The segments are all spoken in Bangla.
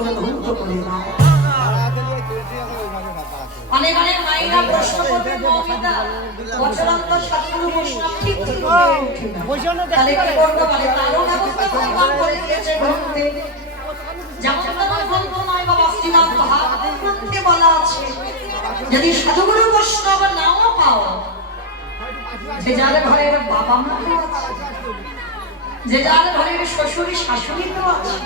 চরণ ধৌত করে দাও। অনেক অনেক মায়েরা প্রশ্ন করবে, মৌমিতা বছরান্তর সাধুগুরু বৈষ্ণব ঠিক ঠিক উঠে না, তাহলে কি করবো? বলে তারও ব্যবস্থা ভগবান করে দিয়েছে গ্রন্থে। যেমন তেমন গ্রন্থ নয় বাবা, শ্রীমন্ত ভাগবত গ্রন্থে বলা আছে, যদি সাধুগুরু বৈষ্ণব নাও পাও, যে যার ঘরের বাবা মা আছে, যে যার ঘরের শ্বশুরি শাশুড়ি তো আছে,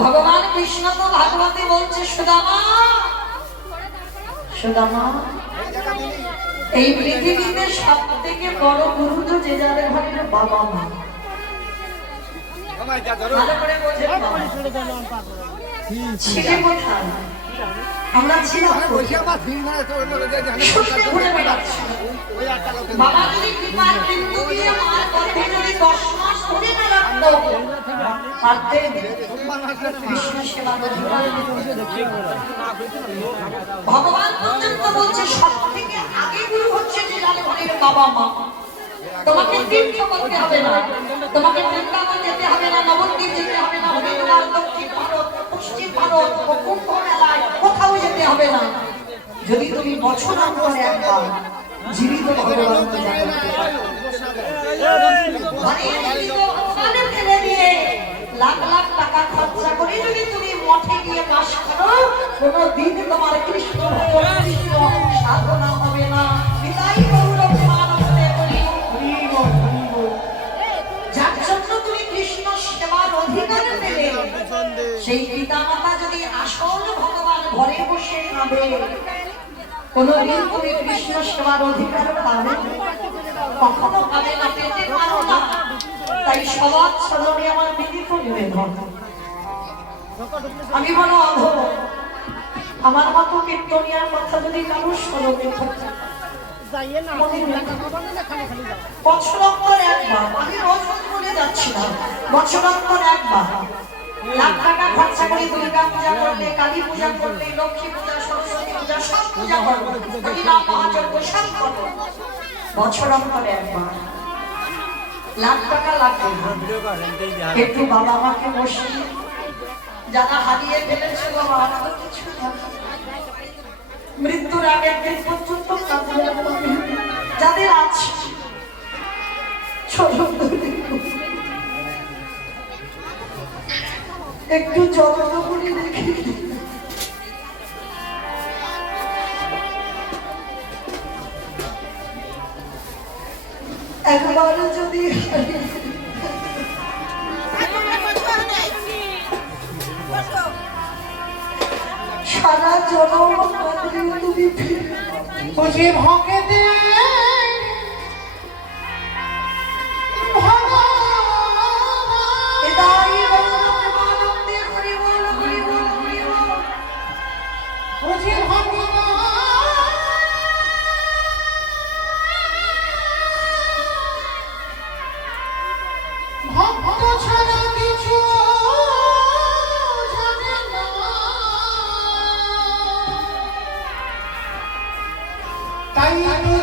ভগবান কৃষ্ণ তো ভাগবতে বলছে, সুদামা সুদামা, এই পৃথিবীতে সব থেকে বড় গুরু তো যে যার ঘরের বাবা মা। ভালো করে বোঝেন, ছেলে কোথায়? আমরা ছিলাম ঘুরে বেড়াচ্ছি। বাবা যদি কৃপার বিন্দু দিয়ে মার গর্ভে যদি 10 মাস ধরে না রাখতো, পারতেন কৃষ্ণ সেবা ভগবান পর্যন্ত বলছে সব থেকে আগে গুরু হচ্ছে যে যার ঘরের বাবা মা। তোমাকে তীর্থ করতে হবে না, তোমাকে বৃন্দাবন যেতে হবে না, নবদ্বীপ যেতে হবে না, হরিদ্বার, দক্ষিণ ভারত, পশ্চিম ভারত, কুম্ভ মেলায় কোথাও যেতে হবে না। যদি তুমি বছরান্তরে একবার জীবিত ভগবানকে ফেলে দিয়ে লাখ লাখ টাকা খরচা করে যদি তুমি মঠে গিয়ে বাস করো, কোনদিন তোমার কৃষ্ণ সাধনা হবে না। যার জন্য তুমি কৃষ্ণ সেবার অধিকার পেলে, সেই পিতা মাতা যদি আসল ভগবান ঘরে বসে খাবে, কোনদিন তুমি কৃষ্ণ সেবার অধিকার পাবে কখনো পাবে না, পেতে পারো না। তাই সবার চরণে আমার বিনীত নিবেদন, আমি বলো অধম, আমার মতো কীর্তনিয়ার কথা যদি কারোর স্মরণে থাকে, বছরান্তর একবার, আমি রোজ রোজ বলে যাচ্ছি না, বছরান্তর একবার লাখ টাকা খরচা করে দুর্গা পূজা করলে, কালী পূজা করলে, লক্ষ্মী পূজা, সরস্বতী পূজা সব পূজা করবো, মহাযজ্ঞ সব করবো, বছরান্তর একবার লাখ টাকা লাগবে। একটু বাবা মাকে বসিয়ে, যারা হারিয়ে ফেলেছে বাবা, কিছু মৃত্যুর আগের দিন পর্যন্ত যাদের আছে একটু যত্ন করে দেখি, একবারও যদি সারা জনম তুমি বুঝে ভকে দে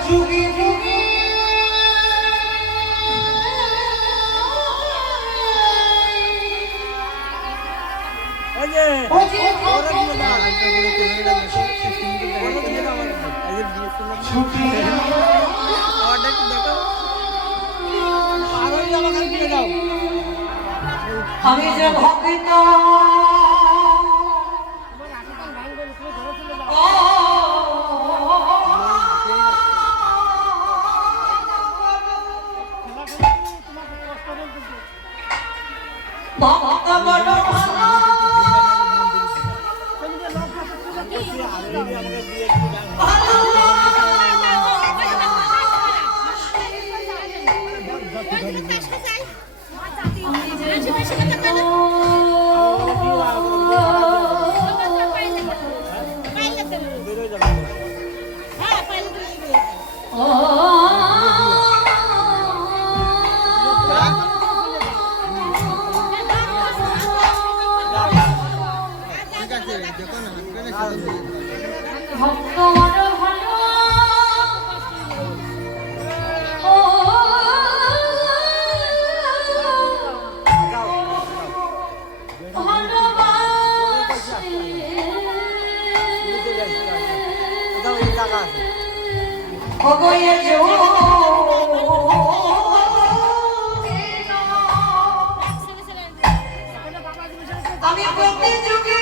যুগে যুগে আমি যে ভক্ত অগয়ে আমি প্রতি যুগে